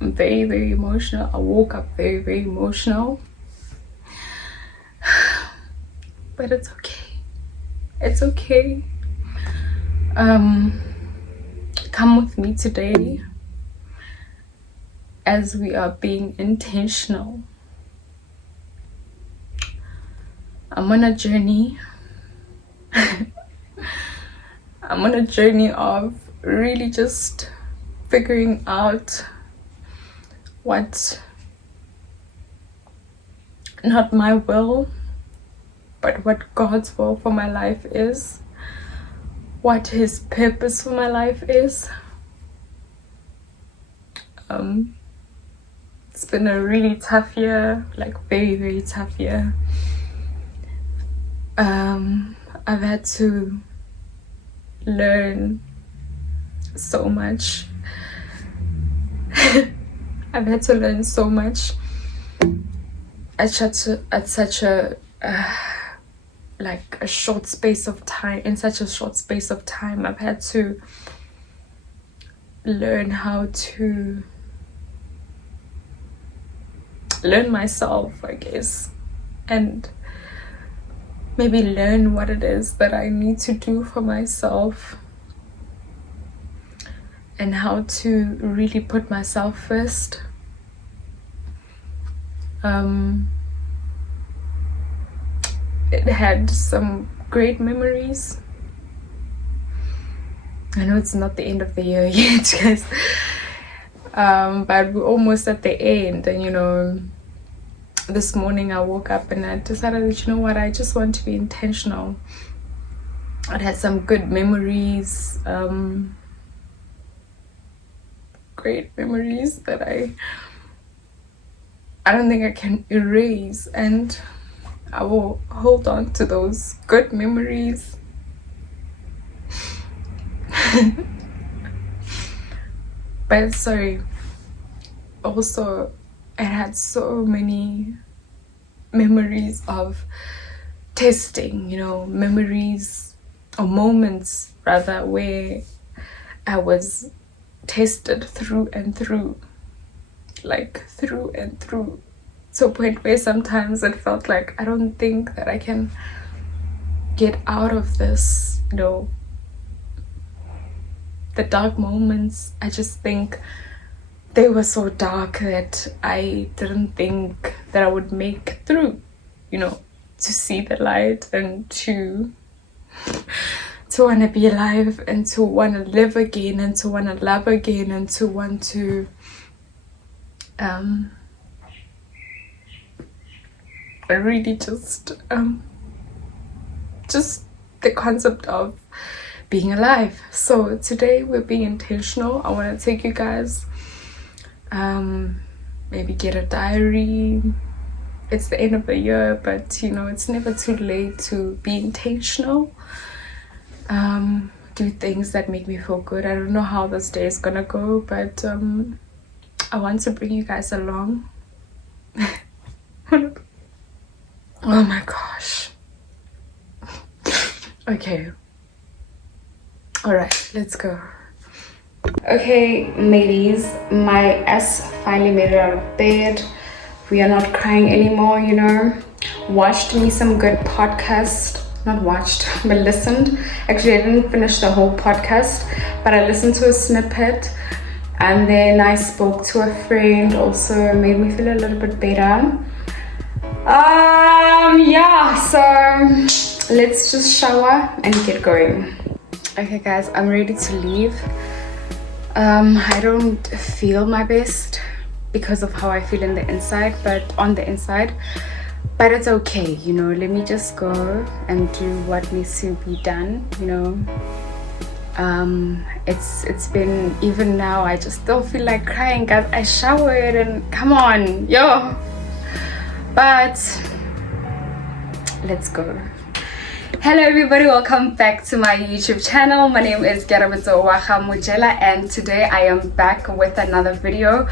I'm very, very emotional. I woke up very, very emotional. But it's okay. It's okay. Come with me today as we are being intentional. I'm on a journey. I'm on a journey of really just figuring out what not my will, but what God's will for my life is, what His purpose for my life is. It's been a really tough year, like very, very tough year. I've had to learn so much. I've had to learn so much at such a like a short space of time. In such a short space of time, I've had to learn how to learn myself, I guess, and maybe learn what it is that I need to do for myself, and how to really put myself first. It had some great memories. I know it's not the end of the year yet, guys, but we're almost at the end. And this morning I woke up and I decided that, what, I just want to be intentional. I had some good memories, great memories that I don't think I can erase, and I will hold on to those good memories. But sorry, also I had so many memories of testing, memories or moments rather, where I was tested through and through, to a point where sometimes it felt like I don't think that I can get out of this. The dark moments, I just think they were so dark that I didn't think that I would make it through, to see the light, and to want to be alive, and to want to live again, and to want to love again, and to want to really just the concept of being alive. So today we're being intentional. I want to take you guys, maybe get a diary. It's the end of the year, but it's never too late to be intentional. Do things that make me feel good. I don't know how this day is gonna go, but I want to bring you guys along. Oh my gosh. Okay. Alright, let's go. Okay, ladies, my ass finally made it out of bed. We are not crying anymore, Watched me some good podcast. Not watched, but listened. Actually, I didn't finish the whole podcast, but I listened to a snippet. And then I spoke to a friend, also made me feel a little bit better. Yeah, so let's just shower and get going. Okay guys, I'm ready to leave. I don't feel my best because of how I feel on the inside, but it's okay, let me just go and do what needs to be done. It's been, even now I just don't feel like crying, guys. I showered and come on, but let's go. Hello everybody, welcome back to my YouTube channel. My name is Gerabetso Mujela, and today I am back with another video.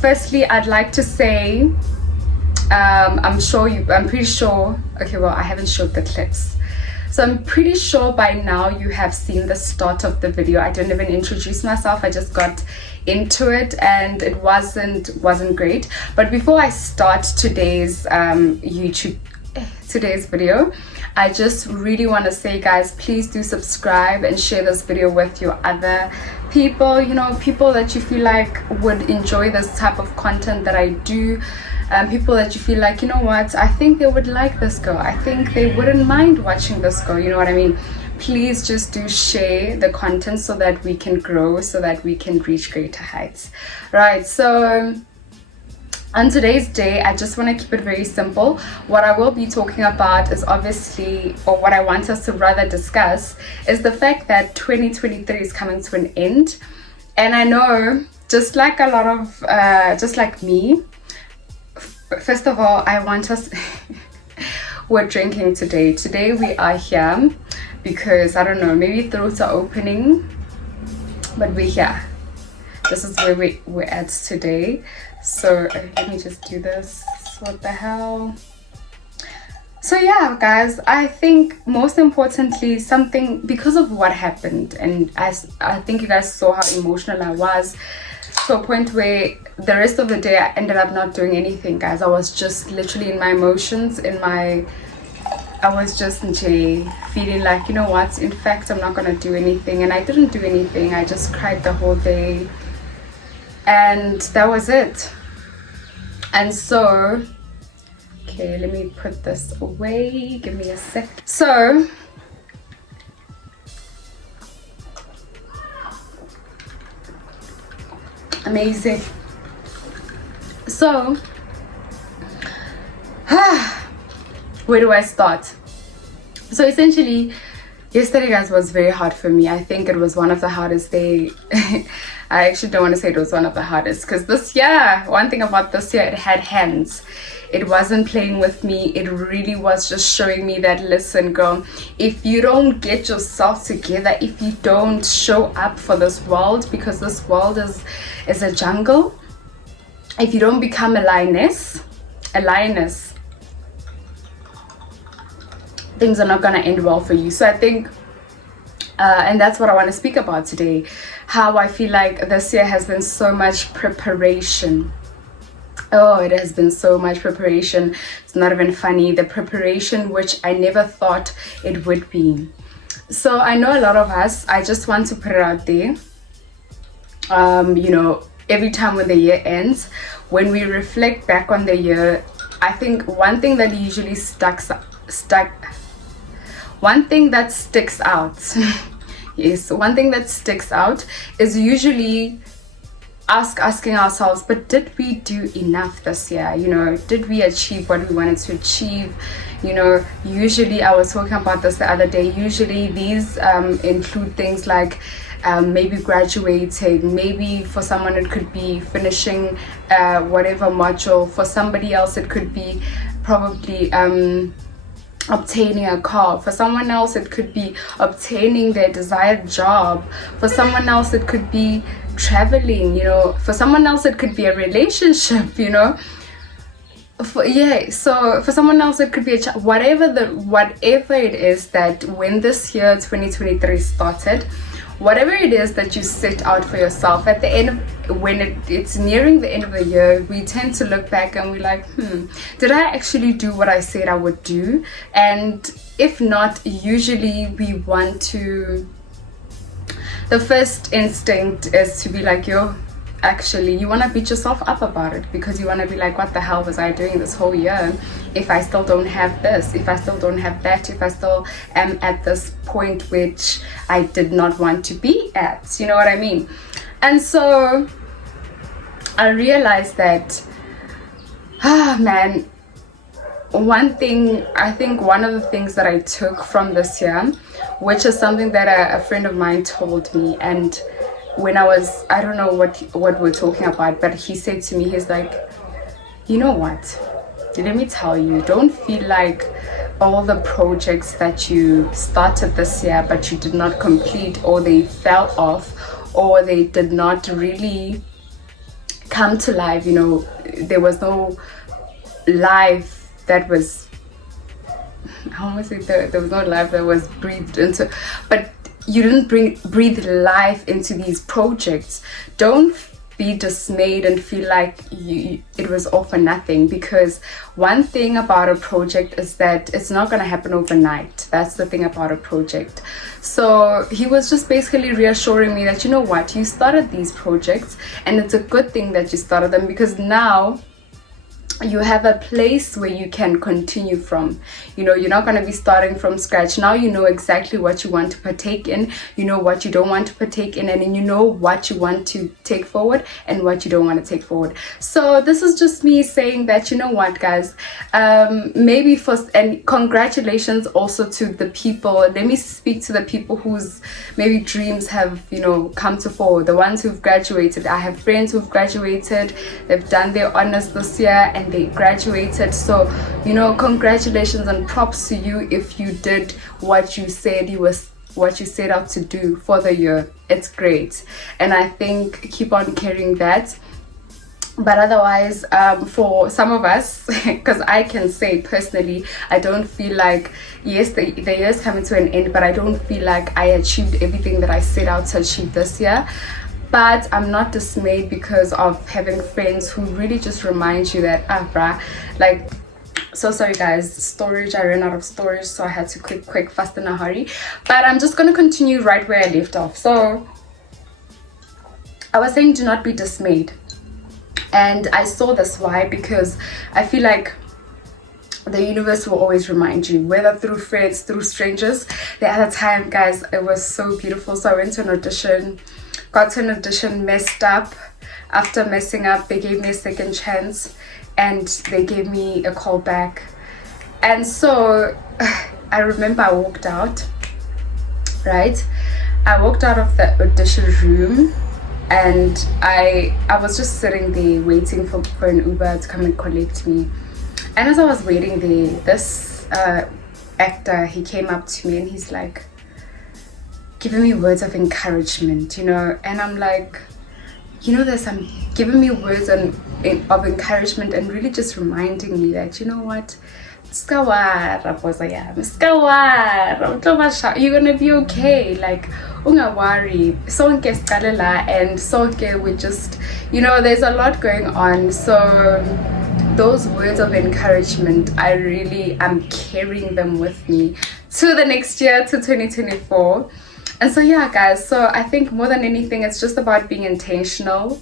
Firstly, I'd like to say I'm pretty sure, okay, well, I haven't showed the clips, so I'm pretty sure by now you have seen the start of the video. I didn't even introduce myself. I just got into it, and it wasn't great. But before I start today's video, I just really want to say, guys, please do subscribe and share this video with your other people, you know, people that you feel like would enjoy this type of content that I do. People that you feel like, you know what, I think they would like this girl, I think they wouldn't mind watching this girl, you know what I mean? Please just do share the content so that we can grow, so that we can reach greater heights. Right, so on today's day, I just want to keep it very simple. What I will be talking about is obviously, or what I want us to rather discuss, is the fact that 2023 is coming to an end. And I know, just like a lot of, just like me, first of all, I want us, we're drinking today. Today we are here because, I don't know, maybe throats are opening, but we're here. This is where we're at today. So let me just do this. What the hell? So yeah, guys, I think most importantly, something, because of what happened, and as I think you guys saw how emotional I was, to a point where the rest of the day I ended up not doing anything, guys. I was just literally in my emotions, I was just feeling like, you know what, in fact, I'm not gonna do anything. And I didn't do anything. I just cried the whole day, and that was it. And so, okay, let me put this away, give me a sec. So amazing. So where do I start? So essentially, yesterday, guys, was very hard for me. I think it was one of the hardest days. I actually don't want to say it was one of the hardest, because this year, one thing about this year, it had hands. It wasn't playing with me. It really was just showing me that, listen, girl, if you don't get yourself together, if you don't show up for this world, because this world is a jungle, if you don't become a lioness, things are not going to end well for you. So I think, and that's what I want to speak about today, how I feel like this year has been so much preparation. Oh, it has been so much preparation. It's not even funny. The preparation which I never thought it would be. So I know a lot of us, I just want to put it out there, you know, every time when the year ends, when we reflect back on the year, I think one thing that usually one thing that sticks out yes, one thing that sticks out is usually asking ourselves, but did we do enough this year? You know, did we achieve what we wanted to achieve? You know, usually, I was talking about this the other day, usually these include things like maybe graduating, maybe for someone it could be finishing whatever module, for somebody else it could be probably obtaining a car, for someone else it could be obtaining their desired job, for someone else it could be traveling, you know, for someone else it could be a relationship, you know, so for someone else it could be a whatever it is, that when this year 2023 started, whatever it is that you set out for yourself, at the end of, when it's nearing the end of the year, we tend to look back and we're like, did I actually do what I said I would do? And if not, usually we want to, the first instinct is to be like, yo, actually, you want to beat yourself up about it, because you want to be like, what the hell was I doing this whole year if I still don't have this, if I still don't have that, if I still am at this point which I did not want to be at, you know what I mean? And so I realized that, man, one thing, I think one of the things that I took from this year, which is something that a friend of mine told me, and when I don't know what we're talking about, but he said to me, he's like, you know what, let me tell you, don't feel like all the projects that you started this year but you did not complete, or they fell off, or they did not really come to life, you know, there was no life that was, I almost say there was no life that was breathed into, but you didn't breathe life into these projects. Don't be dismayed and feel like it was all for nothing, because one thing about a project is that it's not going to happen overnight. That's the thing about a project. So he was just basically reassuring me that, you know what, you started these projects and it's a good thing that you started them, because now you have a place where you can continue from. You know, you're not going to be starting from scratch. Now you know exactly what you want to partake in, you know what you don't want to partake in, and then you know what you want to take forward and what you don't want to take forward. So this is just me saying that, you know what, guys, maybe first, and congratulations also to the people. Let me speak to the people whose maybe dreams have, you know, come to fore, the ones who've graduated. I have friends who've graduated, they've done their honors this year and they graduated. So, you know, congratulations and props to you if you did what you said what you set out to do for the year. It's great, and I think keep on carrying that. But otherwise, for some of us, because I can say personally, I don't feel like, yes, the year is coming to an end, but I don't feel like I achieved everything that I set out to achieve this year. But I'm not dismayed because of having friends who really just remind you that, bruh, like, so sorry guys, storage, I ran out of storage, so I had to quick, fast in a hurry. But I'm just going to continue right where I left off. So I was saying, do not be dismayed. And I saw this why, because I feel like the universe will always remind you, whether through friends, through strangers. The other time, guys, it was so beautiful. So I went to an audition, got to an audition, messed up. After messing up, they gave me a second chance and they gave me a call back. And so I remember I walked out, right? I walked out of the audition room and I was just sitting there waiting for an Uber to come and collect me. And as I was waiting there, this actor, he came up to me and he's like giving me words of encouragement, you know. And I'm like, you know, there's some giving me words of encouragement and really just reminding me that, you know what, you're gonna be okay. Like, unga worry, sonke sikalela, and sonke we just, you know, there's a lot going on. So those words of encouragement, I really am carrying them with me to the next year, to 2024. And so yeah, guys, so I think more than anything, it's just about being intentional.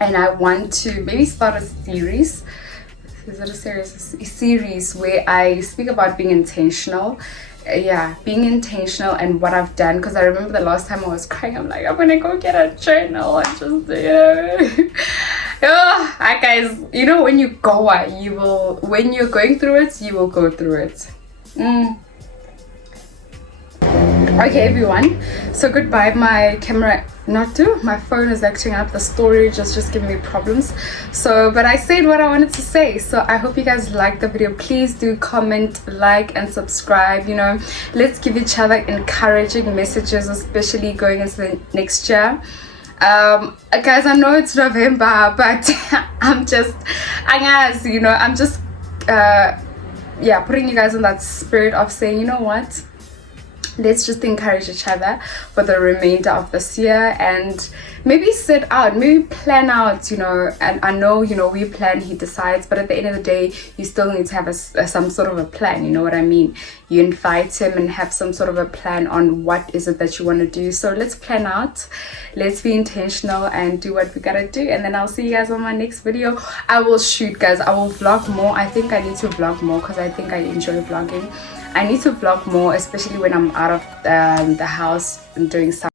And I want to maybe start a series. Is it a series? A series where I speak about being intentional. Yeah, being intentional and what I've done. Because I remember the last time I was crying, I'm like, I'm gonna go get a journal and just, you know. Oh, guys, you know, when you go, you will, when you're going through it, you will go through it. Okay, everyone, so goodbye. My camera, my phone is acting up, the storage is just giving me problems. So, but I said what I wanted to say. So I hope you guys liked the video. Please do comment, like, and subscribe. You know, let's give each other encouraging messages, especially going into the next year. Guys, I know it's November, but I'm just yeah, putting you guys in that spirit of saying, you know what, let's just encourage each other for the remainder of this year, and maybe maybe plan out, you know. And I know, you know, we plan, he decides, but at the end of the day, you still need to have some sort of a plan, you know what I mean? You invite him and have some sort of a plan on what is it that you want to do. So let's plan out, let's be intentional and do what we gotta do. And then I'll see you guys on my next video. I will shoot, guys, I will vlog more. I think I need to vlog more because I think I enjoy vlogging. I need to vlog more, especially when I'm out of the house and doing stuff.